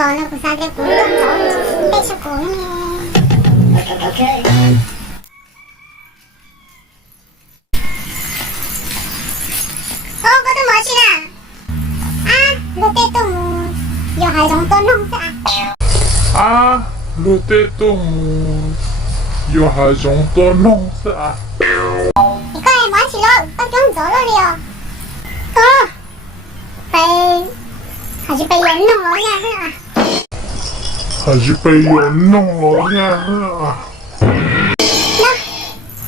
너는 구사들 공동정 빼시고 Okay. có tôi mở chi nè lô tê tùng giờ hai dòng tôn không sao lô tê tùng yo hai dòng tôn nông sa thì có em mở chi lo tao chống gió lo liền phải 아직 배 연능 뭐냐 아직 배 연농 뭐냐 나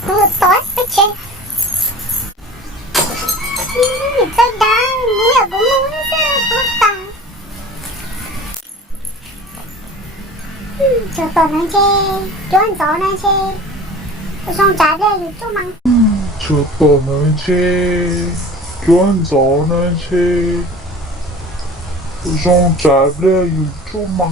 그거 tối 그치 이쁘다 뭐야 뭐 먹는 사람 부럽다 저 떠는 제 좋은 저는 제 우선 잘해 요즘만 저 떠는 제 좋은 저는 제 우선 잘해 요즘만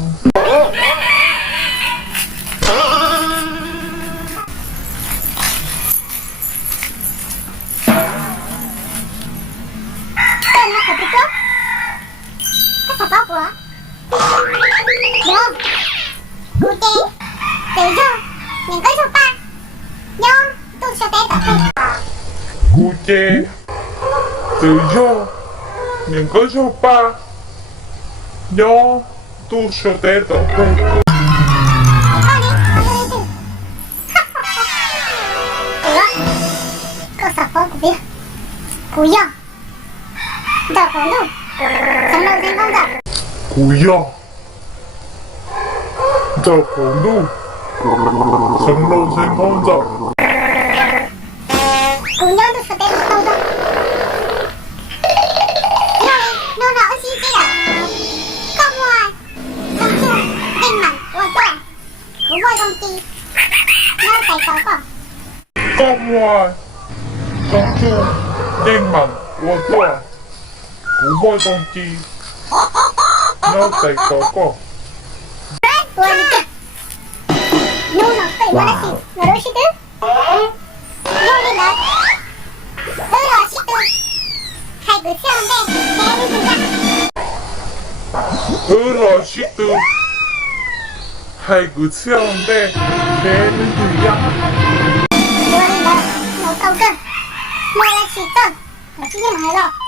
Cụ từ do những cái số ba do tôi sẽ tới tập về Cúi giờ có đâu Sống lâu thêm không giờ cúi giờ cũng đủ sống lâu thêm không giờ Cúi nhớ được tên không giờ Nó rõ gì chứ ạ Không ngoài Không chung Đinh mặn Ủa tôi Cú bôi công ty Nó tay có cỏ không ngoài không chung đinh mặn của tôi cú bôi công ty nó tay có ủa đi kìa Nô nó phải mà là gì Nó đâu xí tư Nô đi đó Đó xí tư Hai cứ theo đây Thế đi chúng ta 러시드 하이그 치는데 배는 그냥 Nô đi đó Nô câu cơ Nô là xí tư Nó xí nhưng mà hay rồi